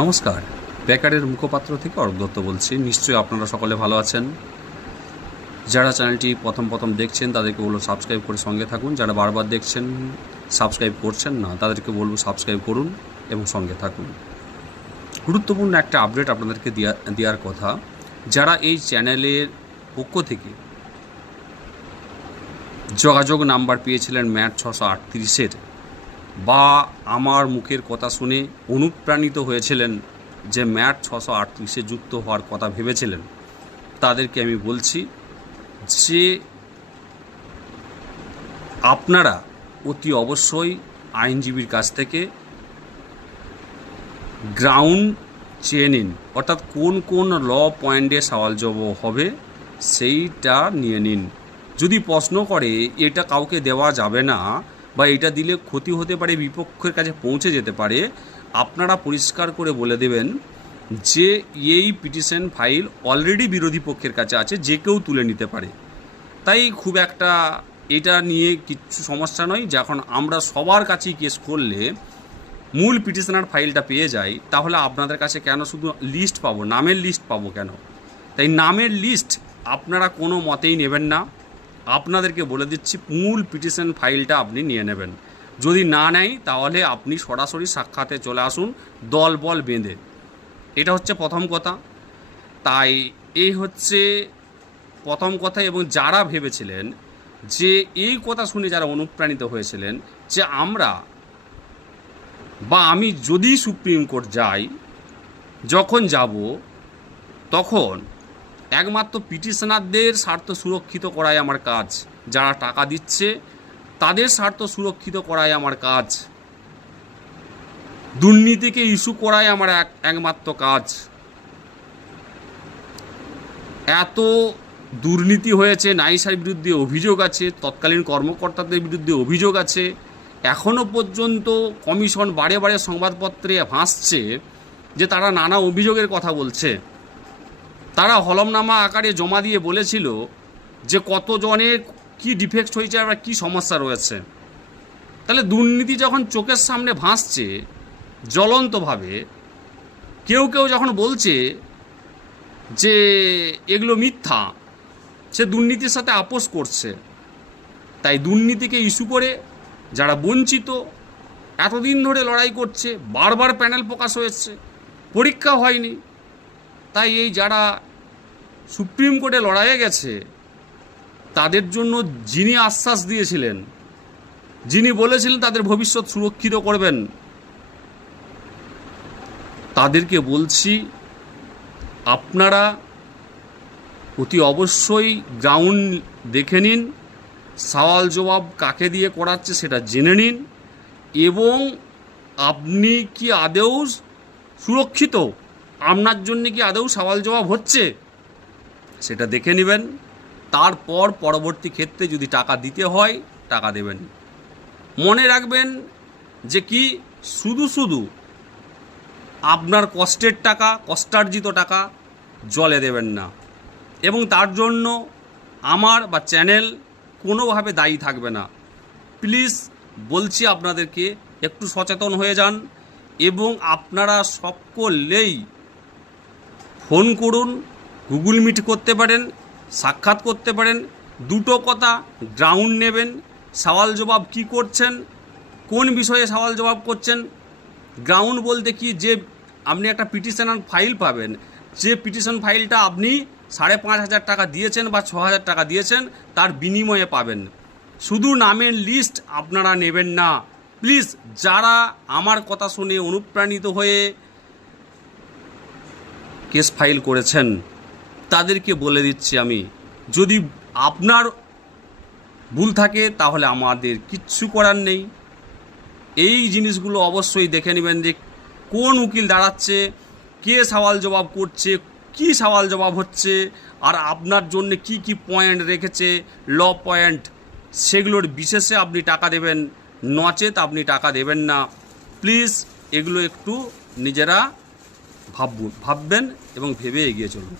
নমস্কার। বেকারের মুখপাত্র থেকে অরূপ দত্ত বলছি। নিশ্চয়ই আপনারা সকলে ভালো আছেন। যারা চ্যানেলটি প্রথম প্রথম দেখছেন, তাদেরকে বলব সাবস্ক্রাইব করে সঙ্গে থাকুন। যারা বারবার দেখছেন, সাবস্ক্রাইব করছেন না, তাদেরকে বলব সাবস্ক্রাইব করুন এবং সঙ্গে থাকুন। গুরুত্বপূর্ণ একটা আপডেট আপনাদেরকে দেয়া, দেওয়ার কথা, যারা এই চ্যানেলের পক্ষ থেকে যোগাযোগ নাম্বার পেয়েছিলেন ম্যাট ছশো আটত্রিশের বা আমার মুখের কথা শুনে অনুপ্রাণিত হয়েছিলেন যে ম্যাট ছশো আটত্রিশে যুক্ত হওয়ার কথা ভেবেছিলেন। তাদেরকে আমি বলছি যে আপনারা অতি অবশ্যই আইনজীবীর কাছ থেকে গ্রাউন্ড চেয়ে নিন, অর্থাৎ কোন কোন ল পয়েন্টে সওয়াল জবাব হবে সেইটা নিয়ে নিন। যদি প্রশ্ন করে, এটা কাউকে দেওয়া যাবে না বা এটা দিলে ক্ষতি হতে পারে, বিপক্ষের কাছে পৌঁছে যেতে পারে, আপনারা পরিষ্কার করে বলে দেবেন যে এই পিটিশন ফাইল অলরেডি বিরোধী পক্ষের কাছে আছে, যে কেউ তুলে নিতে পারে। তাই খুব একটা এটা নিয়ে কিচ্ছু সমস্যা নয় যখন আমরা সবার কাছেই কেস করলে মূল পিটিশনার ফাইলটা পেয়ে যাই, তাহলে আপনাদের কাছে কেন শুধু লিস্ট পাবো, নামের লিস্ট পাবো কেন? তাই নামের লিস্ট আপনারা কোনো মতেই নেবেন না। আপনাদেরকে বলে দিচ্ছি, মূল পিটিশন ফাইলটা আপনি নিয়ে নেবেন। যদি না নেয়, তাহলে আপনি সরাসরি সাক্ষাতে চলে আসুন দল বল বেঁধে। এটা হচ্ছে প্রথম কথা। তাই এই হচ্ছে প্রথম কথা, এবং যারা ভেবেছিলেন যে এই কথা শুনে যারা অনুপ্রাণিত হয়েছিলেন, যে আমরা বা আমি যদি সুপ্রিম কোর্ট যাই, যখন যাব, তখন একমাত্র পিটিশনারদের স্বার্থ সুরক্ষিত করাই আমার কাজ। যারা টাকা দিচ্ছে, তাদের স্বার্থ সুরক্ষিত করাই আমার কাজ। দুর্নীতিকে ইস্যু করাই আমার এক, একমাত্র কাজ। এত দুর্নীতি হয়েছে, নাইসার বিরুদ্ধে অভিযোগ আছে, তৎকালীন কর্মকর্তাদের বিরুদ্ধে অভিযোগ আছে। এখনও পর্যন্ত কমিশন বারে বারে সংবাদপত্রে ভাসছে যে তারা নানা অভিযোগের কথা বলছে। তারা হলমনামা আকারে জমা দিয়ে বলেছিল যে কতজনের কি ডিফেক্ট হয়েছে আর কী সমস্যা রয়েছে। তাহলে দুর্নীতি যখন চোখের সামনে ভাসছে, জ্বলন্তভাবে কেউ কেউ যখন বলছে যে এগুলো মিথ্যা, সে দুর্নীতির সাথে আপোষ করছে। তাই দুর্নীতিকে ইস্যু করে যারা বঞ্চিত, এতদিন ধরে লড়াই করছে, বারবার প্যানেল প্রকাশ হয়েছে, পরীক্ষা হয়নি। তাই এই যারা সুপ্রিম কোর্টে লড়াইয়ে গেছে, তাদের জন্য যিনি আশ্বাস দিয়েছিলেন, যিনি বলেছিলেন তাদের ভবিষ্যৎ সুরক্ষিত করবেন, তাদেরকে বলছি, আপনারা অতি অবশ্যই গ্রাউন্ড দেখে নিন, সওয়াল জবাব কাকে দিয়ে করাচ্ছে সেটা জেনে নিন, এবং আপনি কি আদেও সুরক্ষিত আপনার জন্য কি আদৌ সওয়াল জবাব হচ্ছে? সেটা দেখে নেবেন। তারপর পরবর্তী ক্ষেত্রে যদি টাকা দিতে হয়, টাকা দেবেন। মনে রাখবেন যে কি? শুধু শুধু আপনার কষ্টের টাকা, কষ্টার্জিত টাকা জলে দেবেন না। এবং তার জন্য আমার বা চ্যানেল কোনোভাবে দায়ী থাকবে না। প্লিজ বলছি আপনাদেরকে, একটু সচেতন হয়ে যান এবং আপনারা সকলেই ফোন করুন, গুগল মিট করতে পারেন, সাক্ষাৎ করতে পারেন, দুটো কথা গ্রাউন্ড নেবেন, সওয়াল জবাব কি করছেন, কোন বিষয়ে সওয়াল জবাব করছেন, গ্রাউন্ড বলতে কি যে আপনি একটা পিটিশনার ফাইল পাবেন, যে পিটিশন ফাইলটা আপনি সাড়ে পাঁচ হাজার টাকা দিয়েছেন বা ছ হাজার টাকা দিয়েছেন, তার বিনিময়ে পাবেন। শুধু নামের লিস্ট আপনারা নেবেন না। প্লিজ যারা আমার কথা শুনে অনুপ্রাণিত হয়ে কেস ফাইল করেছেন, তাদেরকে বলে দিচ্ছি আমি, যদি আপনার ভুল থাকে তাহলে আমাদের কিচ্ছু করার নেই। এই জিনিসগুলো অবশ্যই দেখে নেবেন যে কোন উকিল দাঁড়াচ্ছে, কে সওয়াল জবাব করছে, কি সওয়াল জবাব হচ্ছে, আর আপনার জন্য কি কি পয়েন্ট রেখেছে, ল পয়েন্ট, সেগুলোর বিশেষে আপনি টাকা দেবেন, নচেত আপনি টাকা দেবেন না। প্লিজ এগুলো একটু নিজেরা ভাববুন ভাববেন এবং ভেবে এগিয়ে চলুন।